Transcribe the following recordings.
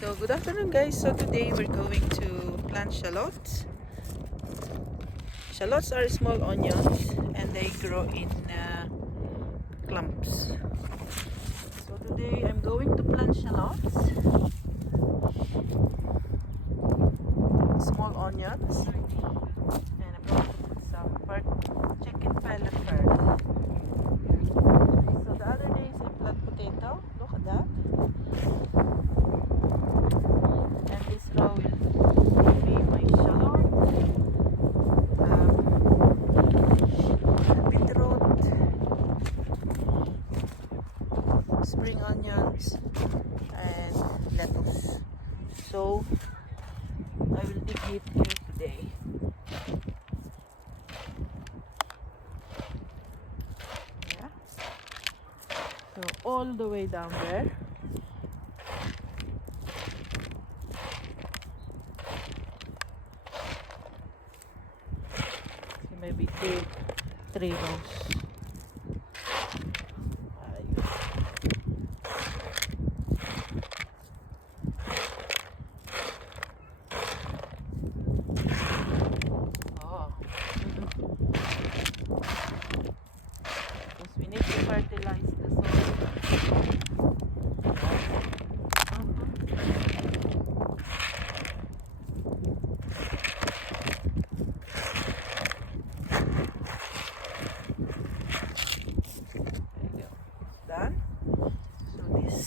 So good afternoon guys. So today we're going to plant shallots. Shallots are small onions and they grow in clumps. So today I'm going to plant shallots, small onions, and I'm going to put some chicken pellet first. So the other days I plant potato. Look at that. And this row will be my shallot, beetroot, spring onions, and lettuce. So I will dig it here today. Yeah. So all the way down there. Maybe three rows. Oh. Because we need to fertilize the soil. Done. So this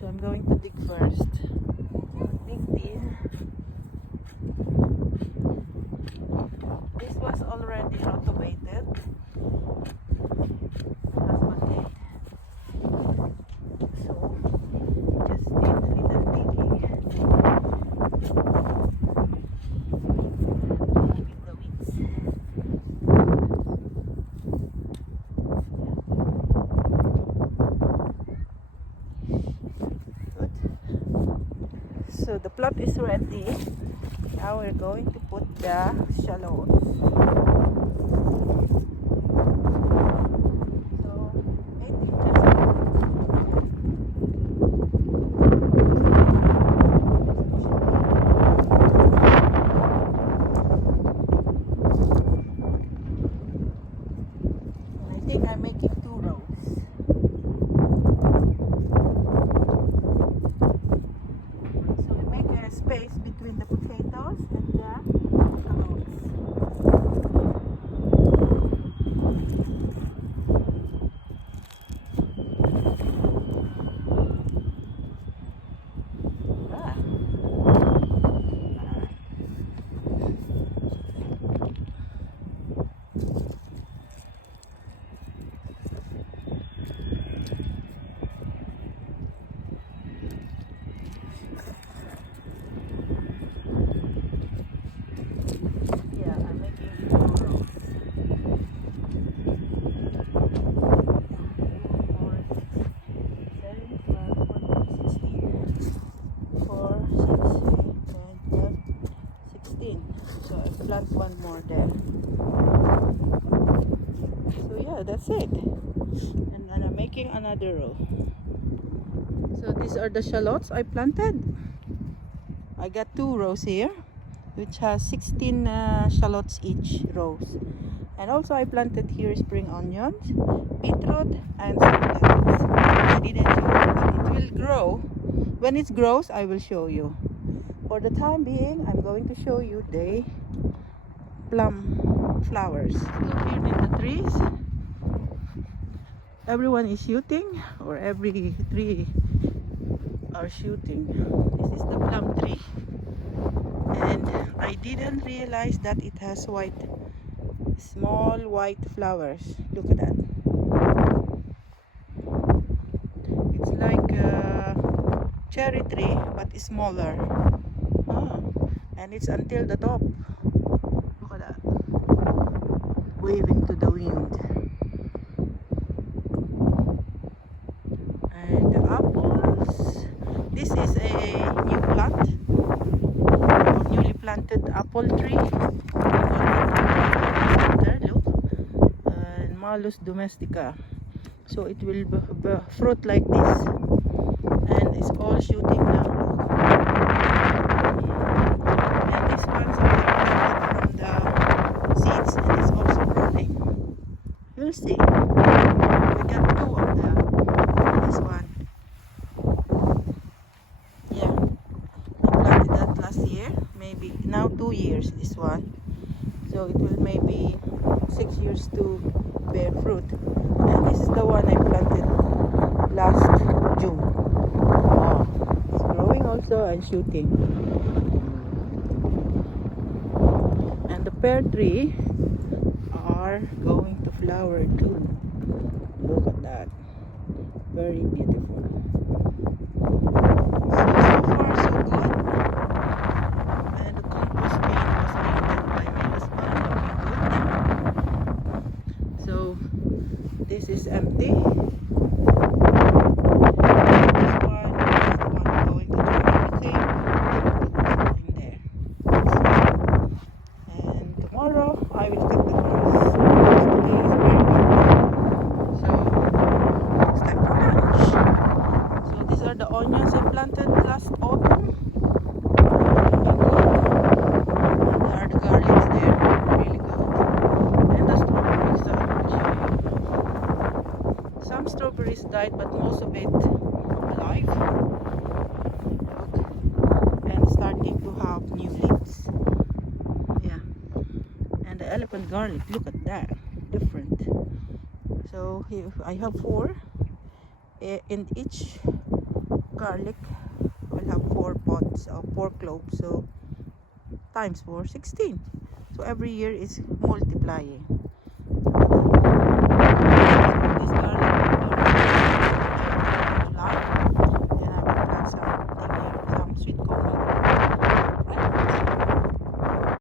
so I'm going to dig first. Dig in. This was already automated. My husband did. So just need a little digging. So the plot is ready. Now we're going to put the shallots. So 8 inches. I think I'm making 2 rows. Space between the potatoes and the shallots. So I plant one more there. So yeah, that's it. And then I'm making another row. So these are the shallots I planted. I got 2 rows here, which has 16 shallots each rows. And also I planted here spring onions, beetroot, and some lettuce. I didn't show you, but it will grow. When it grows, I will show you. For the time being, I'm going to show you the plum flowers. Look here in the trees. Everyone is shooting, or every tree are shooting. This is the plum tree. And I didn't realize that it has small white flowers. Look at that. It's like a cherry tree, but it's smaller. And it's until the top. Look at that. Waving to the wind. And the apples. This is a new plant. Or newly planted apple tree. There, look. And Malus domestica. So it will fruit like this, and it's all shooting now. And this one's from the seeds, and it's also growing. You'll see. We got two of this one. Yeah, I planted that last year, maybe now 2 years. This one, so it will maybe 6 years to bear fruit. And this is the one I planted last June. Oh, it's growing also and shooting. And the pear tree are going to flower too. Look at that. Very beautiful. So far so good. And the compost bin was painted by my husband. Looking good. So this is empty. This one is the one going to do everything. In there. And tomorrow I will cut the grass. Today is very windy. So it's time for lunch. So these are the onions I planted last autumn. There are the garlics there. Really good. And the strawberries are some strawberries died, but most of it alive. Look. And starting to have new leaves. Yeah. And the elephant garlic, look at that. Different. So here I have 4. In each garlic will have 4 pods of 4 cloves. So times 4, 16. So every year is multiplying.